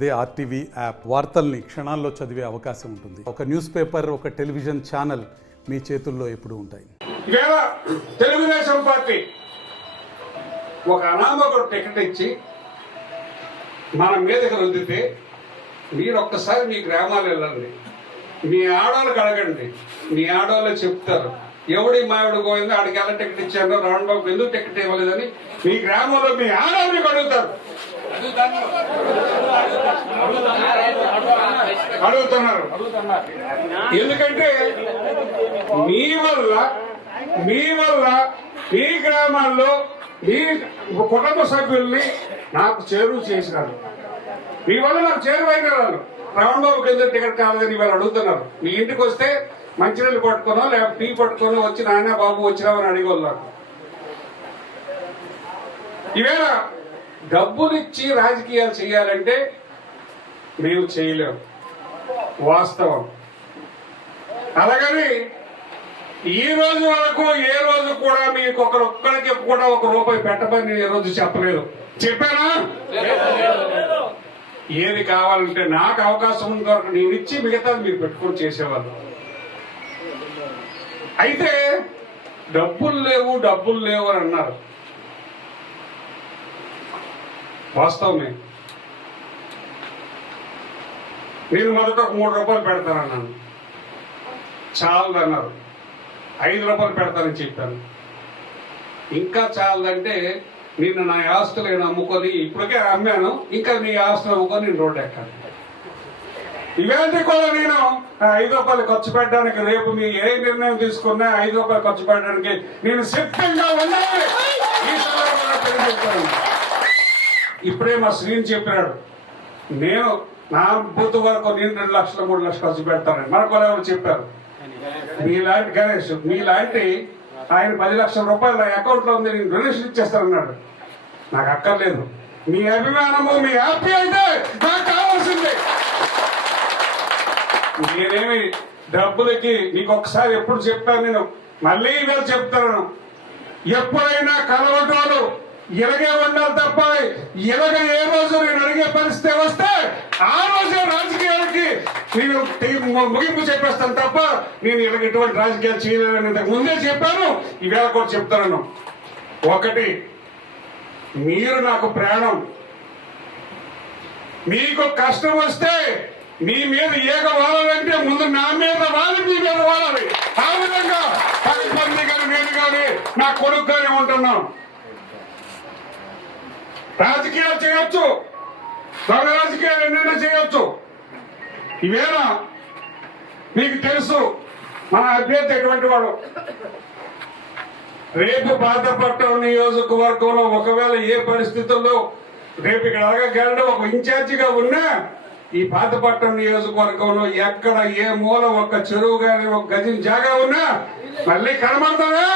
అదే RTV app వార్తల్ని క్షణాల్లో చదివే అవకాశం ఉంటుంది. ఒక న్యూస్ పేపర్, ఒక టెలివిజన్ ఛానల్ మీ చేతుల్లో ఎప్పుడూ ఉంటాయి. ఇవాళ తెలుగుదేశం పార్టీ ఒక అనామకుడు టికెట్ ఇచ్చి మన మీదకి రుద్దితే మీరు ఒక్కసారి మీ గ్రామాలు వెళ్ళండి, మీ ఆడవాళ్ళకి అడగండి, మీ ఆడవాళ్ళు చెప్తారు ఎవడి మావిడు పోయిందో ఆడికి ఎలా టికెట్ ఇచ్చారో, రావణ బాబు ఎందుకు టికెట్ ఇవ్వలేదని మీ గ్రామంలో మీ ఆడవాళ్ళకి అడుగుతున్నారు. ఎందుకంటే మీ వల్ల మీ గ్రామాల్లో మీ కుటుంబ సభ్యుల్ని నాకు చేరువ చేసినారు. మీ వల్ల నాకు చేరువైన వాళ్ళు రావణ బాబుకి ఎందుకు టికెట్ కావాలని వాళ్ళు అడుగుతున్నారు. మీ ఇంటికి వస్తే మంచినీళ్ళు పట్టుకోనో లేకపోతే టీ పట్టుకోనో వచ్చి నాయన బాబు వచ్చినామని అడిగోళ్ళు నాకు. ఈవేళ డబ్బులిచ్చి రాజకీయాలు చేయాలంటే మేము చేయలేము, వాస్తవం. అలాగని ఈ రోజు వరకు ఏ రోజు కూడా మీకు ఒక్కరికి కూడా ₹1 పెట్టమని నేను ఈ రోజు చెప్పలేదు. చెప్పానా? ఏది కావాలంటే నాకు అవకాశం ఉన్న వరకు నేను ఇచ్చి మిగతాది మీరు పెట్టుకొని చేసేవాళ్ళు. అయితే డబ్బులు లేవు అని అన్నారు. వాస్తవమే. నేను మొదట ₹3 పెడతానన్నాను, చాలదన్నారు. ₹5 పెడతానని చెప్పాను. ఇంకా చాలదంటే నిన్న నా ఆస్తులు నేను అమ్ముకొని ఇప్పటికే అమ్మాను, ఇంకా నీ ఆస్తులు అమ్ముకొని నేను రోడ్డు ఎక్కాను. ఇవేంటి కూడా నేను ₹5 ఖర్చు పెట్టడానికి రేపు మీ ఏ నిర్ణయం తీసుకున్నా ₹5 ఖర్చు పెట్టడానికి నేను సిద్ధంగా ఉండాలి. ఈ సందర్భంగా తెలియజేస్తాను. ఇప్పుడే మా శ్రీని చెప్పినాడు, నేను నా బూత్ వరకు నేను 2 లక్షలు 3 లక్షలు ఖర్చు పెడతానని. మనకు ఎవరు చెప్పారు? మీలాంటి గణేష్, మీలాంటి ఆయన ₹10 లక్షల నా అకౌంట్ లో ఉంది, నేను డొనేషన్ ఇచ్చేస్తానన్నాడు. నాకు అక్కర్లేదు. మీ అభిమానము, మీ హ్యాపీ అయితే నాకు కావాల్సిందే. నేనేమి డబ్బులకి మీకు ఒకసారి ఎప్పుడు చెప్పాను, నేను మళ్ళీ ఇవాళ చెప్తాను. ఎప్పుడైనా కలవటోలు ఇలాగే ఉండాలి తప్ప ఇలాగ ఏ రోజు నేను అడిగే పరిస్థితి వస్తే ఆ రోజే రాజకీయాలకి నేను ముగింపు చెప్పేస్తాను తప్ప నేను ఇలాగ ఎటువంటి రాజకీయాలు చేయలేదని ఇంతకు ముందే చెప్పాను, ఈవేళ కూడా చెప్తాను. ఒకటి, మీరు నాకు ప్రాణం. మీకు కష్టం వస్తే మీ మీద ఏక వాడాలంటే ముందు నా మీద వాలి, మీ మీద వాడాలి. ఆ విధంగా పని కానీ నేను కానీ నా కొడుకు కానీ ఉంటున్నాం. రాజకీయాలు చేయొచ్చు, దొంగ రాజకీయాలు ఎన్నైనా చేయొచ్చు. ఈవేళ మీకు తెలుసు మన అభ్యర్థి ఎటువంటి వాడు. రేపు పాతపట్నం నియోజకవర్గంలో ఒకవేళ ఏ పరిస్థితుల్లో రేపు ఇక్కడ అడగగలడు ఒక ఇన్ఛార్జిగా ఉన్నా ఈ పాతపట్నం నియోజకవర్గంలో ఎక్కడ ఏ మూల ఒక చెరువు కానీ ఒక గజం జాగా ఉన్నా మళ్ళీ కనబడతారా?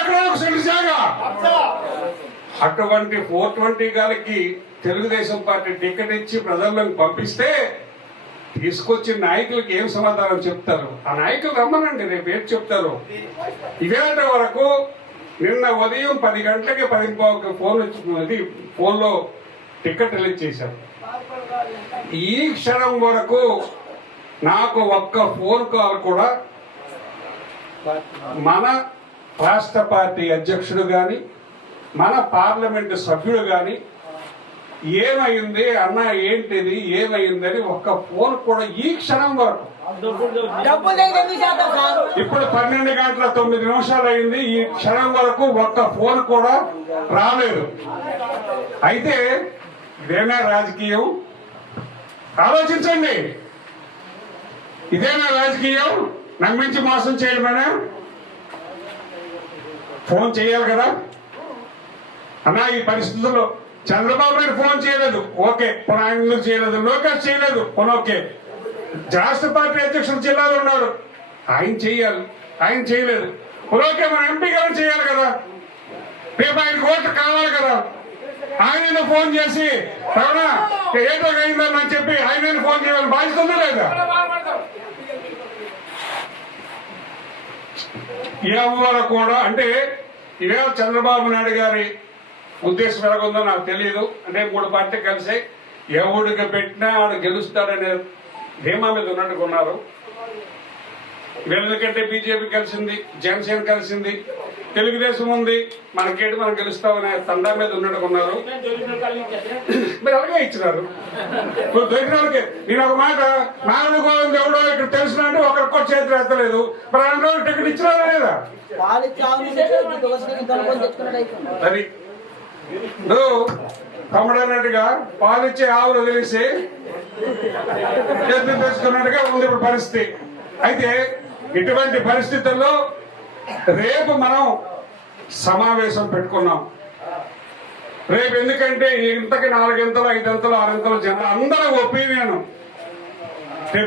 ఎక్కడ ఒక సెంటు జాగా? అటువంటి 420 గారికి తెలుగుదేశం పార్టీ టికెట్ ఇచ్చి ప్రజలను పంపిస్తే తీసుకొచ్చిన నాయకులకి ఏం సమాధానం చెప్తారు? ఆ నాయకులు రమ్మనండి, రేపు ఏం చెప్తారు? ఇవేళ వరకు నిన్న ఉదయం 10 గంటలకి 10:15 ఫోన్లో టికెట్ రిలీజ్ చేశారు. ఈ క్షణం వరకు నాకు ఒక్క ఫోన్ కాల్ కూడా మన రాష్ట్ర పార్టీ అధ్యక్షుడు గాని మన పార్లమెంటు సభ్యుడు గాని ఏమైంది అన్న, ఏంటిది, ఏమైందని ఒక్క ఫోన్ కూడా ఈ క్షణం వరకు. ఇప్పుడు 12:09 అయింది, ఈ క్షణం వరకు ఒక్క ఫోన్ కూడా రాలేదు. అయితే ఇదేనా రాజకీయం? ఆలోచించండి. ఇదేనా రాజకీయం? నమ్మించి మోసం చేయడమేనా? ఫోన్ చేయాలి కదా అన్నా. ఈ పరిస్థితుల్లో చంద్రబాబు నాయుడు ఫోన్ చేయలేదు, ఓకే. ఆయన చేయలేదు, లోకేష్ చేయలేదు, ఓకే. రాష్ట్ర పార్టీ అధ్యక్షుడు జిల్లాలో ఉన్నాడు, ఆయన చెయ్యాలి, ఆయన చేయలేదు, ఓకే. మన ఎంపీ గారు చేయాలి కదా, రేపు ఆయనకు ఓట్లు కావాలి కదా. ఆయన ఫోన్ చేసి అవునా ఏటో అయిందని చెప్పి ఆయన ఫోన్ చేయాలని బాధ్యత ఉందా లేదా? ఎవరు కూడా అంటే ఇవేళ చంద్రబాబు నాయుడు గారి ఉద్దేశం ఎలాగుందో నాకు తెలియదు. అంటే 3 పార్టీలు కలిసి ఎవడికి పెట్టినా వాడు గెలుస్తాడనే ధీమా మీద ఉన్నట్టుకున్నారు. వీళ్ళకంటే బీజేపీ కలిసింది, జనసేన కలిసింది, తెలుగుదేశం ఉంది, మనకేంటి మనం గెలుస్తామనే తండా మీద ఉన్నట్టుకున్నారు. మీరు అలాగే ఇచ్చినారు. ఇప్పుడు దొరికిన వాళ్ళకి నేను ఒక మాట, నాలుగు గోవింద్ ఎవడో ఇక్కడ తెలిసిన అంటే ఒకరికో చేతులు ఎత్తలేదు. మరి 2 రోజులు టికెట్ ఇచ్చినారా లేదా? అది తమ్ముడన్నట్టుగా పాలిచ్చే ఆవులు వదిలేసి చేతులు తెచ్చుకున్నట్టుగా ఉంది ఇప్పుడు పరిస్థితి. అయితే ఇటువంటి పరిస్థితుల్లో రేపు మనం సమావేశం పెట్టుకున్నాం. రేపు ఎందుకంటే ఇంతకి 4 గంటలు 5 గంటలు 6 గంటలు జనం అందరూ ఒపీనియన్,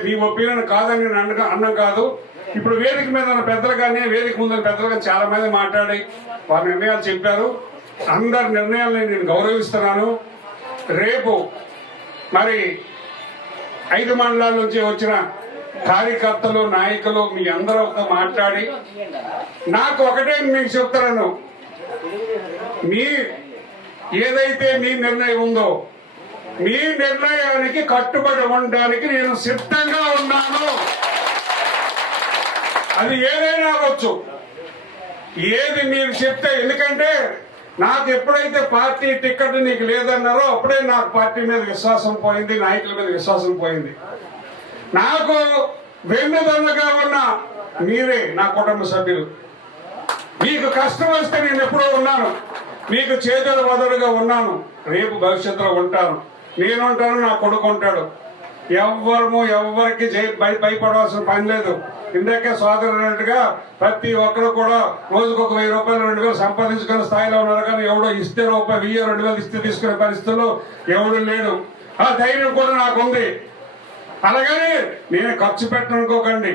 మీ ఒపీనియన్ కాదని నేను అన్నం కాదు. ఇప్పుడు వేదిక మీద ఉన్న పెద్దలు కానీ వేదిక ముందు పెద్దలు కానీ చాలా మంది మాట్లాడి వారి నిర్ణయాలు చెప్పారు. అందరి నిర్ణయాలని నేను గౌరవిస్తున్నాను. రేపు మరి 5 మండలాల నుంచి వచ్చిన కార్యకర్తలు, నాయకులు మీ అందరితో మాట్లాడి నాకు ఒకటే మీకు చెప్తున్నాను, మీ ఏదైతే మీ నిర్ణయం ఉందో మీ నిర్ణయానికి కట్టుబడి ఉండడానికి నేను సిద్ధంగా ఉన్నాను. అది ఏదైనా అవ్వచ్చు, ఏది మీరు చెప్తే. ఎందుకంటే నాకు ఎప్పుడైతే పార్టీ టికెట్ నీకు లేదన్నారో అప్పుడే నాకు పార్టీ మీద విశ్వాసం పోయింది, నాయకుల మీద విశ్వాసం పోయింది. నాకు వెన్నుదన్నుగా ఉన్న మీరే నా కుటుంబ సభ్యులు. మీకు కష్టం వస్తే నేను ఎప్పుడో ఉన్నాను, మీకు చేతుల వదలుగా ఉన్నాను, రేపు భవిష్యత్తులో ఉంటాను. నేను ఉంటాను, నా కొడుకు ఉంటాడు. ఎవరికి భయపడవలసిన పని లేదు. ఇందాకే సోదరు అన్నట్టుగా ప్రతి ఒక్కరు కూడా రోజుకు ఒక 1000 రూపాయలు 2000 సంపాదించుకునే స్థాయిలో ఉన్నారు. కానీ ఎవడో ఇస్తే రూపాయి 1000 2000 ఇస్తే తీసుకునే పరిస్థితుల్లో ఎవడు లేడు. ఆ ధైర్యం కూడా నాకు ఉంది. అలాగని నేను ఖర్చు పెట్టనుకోకండి.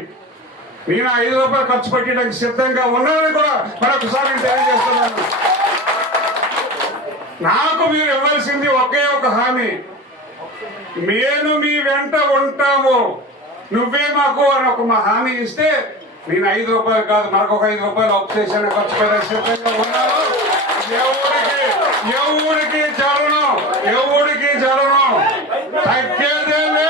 నేను 5 రూపాయలు ఖర్చు పెట్టడానికి సిద్ధంగా ఉన్నానని కూడా మరొకసారి తెలియజేస్తున్నాను. నాకు మీరు ఇవ్వాల్సింది ఒకే ఒక హామీ, నేను మీ వెంట ఉంటాము, నువ్వే మాకు అని ఒక హామీ ఇస్తే నేను 5 రూపాయలు కాదు మరొక 5 రూపాయలు అప్పు చేశాను, ఖర్చు పెట్టే సిద్ధంగా ఉన్నాను. ఎవరికి జరను తగ్గేదేలే.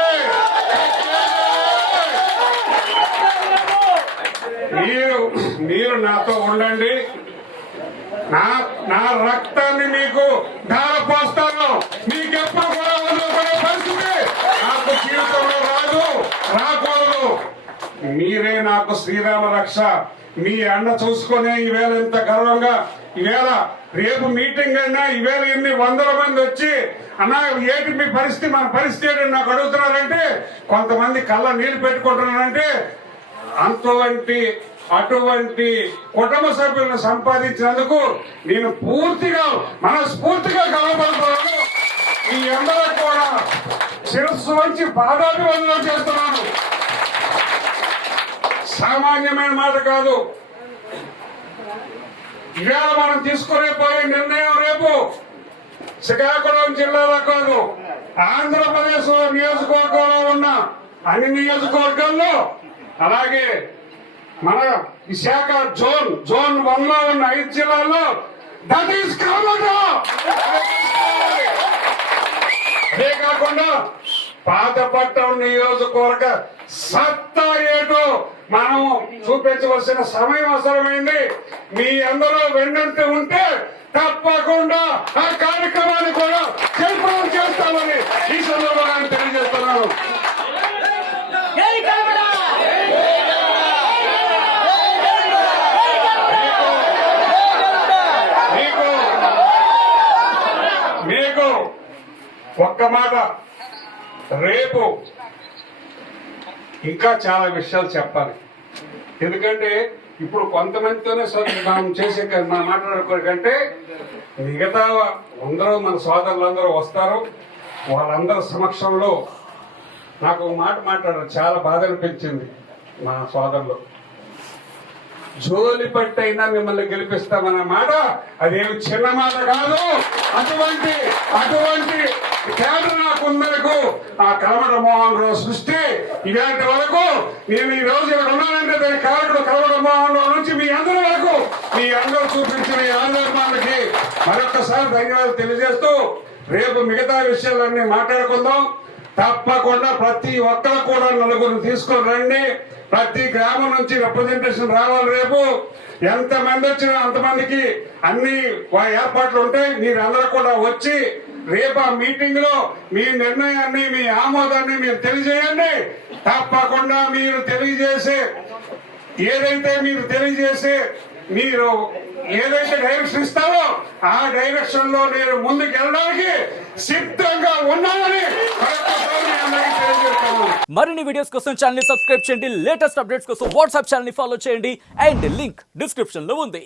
మీరు నాతో ఉండండి. నా రక్తాన్ని మీకు ధారపోస్తాను. మీకెప్పుడు కూడా వదులుకునే పరిస్థితి నాకు జీవితంలో రాకూడదు. మీరే నాకు శ్రీరామ రక్ష. మీ అండ చూసుకునే ఈవేళ ఇంత గర్వంగా, ఈవేళ రేపు మీటింగ్ అయినా ఈవేళ ఇన్ని 100 మంది వచ్చి అన్నా ఏంటి మీ పరిస్థితి, మన పరిస్థితి ఏంటి నాకు అడుగుతున్నారంటే, కొంతమంది కళ్ళ నీళ్లు పెట్టుకుంటున్నారంటే అటువంటి కుటుంబ సభ్యులను సంపాదించినందుకు నేను మనస్ఫూర్తిగా గర్వపడుతున్నాను. మీ అందరూ కూడా శిరస్సు వంచి పాదాభివందనం చేస్తున్నాను. సామాన్యమైన మాట కాదు. ఇవాళ మనం తీసుకునే పోయే నిర్ణయం రేపు శ్రీకాకుళం జిల్లాలో కాదు, ఆంధ్రప్రదేశ్ నియోజకవర్గంలో ఉన్న అన్ని నియోజకవర్గాల్లో, అలాగే మన విశాఖ జోన్ 1 లో ఉన్న 5 జిల్లాల్లో దట్ ఈస్ అదే కాకుండా పాతపట్నం నియోజకవర్గ సత్తా ఏటో మనం చూపించవలసిన సమయం అవసరమైంది. మీ అందరూ వెన్నంటే ఉంటే తప్పకుండా ఆ కార్యక్రమాన్ని కూడా జయప్రదం చేస్తామని ఈ సందర్భంగా తెలియజేస్తున్నాను. మీకు ఒక్క మాట, రేపు ఇంకా చాలా విషయాలు చెప్పాలి. ఎందుకంటే ఇప్పుడు కొంతమందితోనే మనం చేసే మాట్లాడుకోకంటే మిగతా అందరూ మన సోదరులందరూ వస్తారు. వాళ్ళందరి సమక్షంలో నాకు ఒక మాట మాట్లాడారు, చాలా బాధ అనిపించింది. మా సోదరులు జోలి పట్టైనా మిమ్మల్ని గెలిపిస్తామన్న మాట అదేమి చిన్న మాట కాదు. అటువంటి కేడర్ నాకు ఉందనుకో ఆ కలమట మోహన్ రావు సృష్టి ఇలాంటి వరకు నేను ఈ రోజు ఇక్కడ ఉన్నానంటే దాని కారకుడు కలమట మోహన్ రావు నుంచి మీ అందరి వరకు మీ అందరూ చూపించిన ఈ ఆందోళనకి మరొకసారి ధన్యవాదాలు తెలియజేస్తూ రేపు మిగతా విషయాలన్నీ మాట్లాడుకుందాం. తప్పకుండా ప్రతి ఒక్కరు కూడా నలుగురిని తీసుకొని రండి. ప్రతి గ్రామం నుంచి రిప్రజెంటేషన్ రావాలి. రేపు ఎంతమంది వచ్చినా అంతమందికి అన్ని ఏర్పాట్లు ఉంటాయి. మీరందరూ కూడా వచ్చి రేపు ఆ మీటింగ్ లో మీ నిర్ణయాన్ని మీ ఆమోదాన్ని మీరు తెలియజేయండి. తప్పకుండా మీరు తెలియజేసే మీరు ఏదైతే డైరెక్షన్ ఇస్తారో ఆ డైరెక్షన్ లో నేను ముందుకు వెళ్ళడానికి సిద్ధంగా ఉన్నానని మరిన్ని వీడియోస్ కోసం ఛానల్ ని సబ్స్క్రైబ్ చేయండి. లేటెస్ట్ అప్డేట్స్ కోసం వాట్సాప్ ఛానల్ ని ఫాలో చేయండి. అండ్ లింక్ డిస్క్రిప్షన్ లో ఉంది.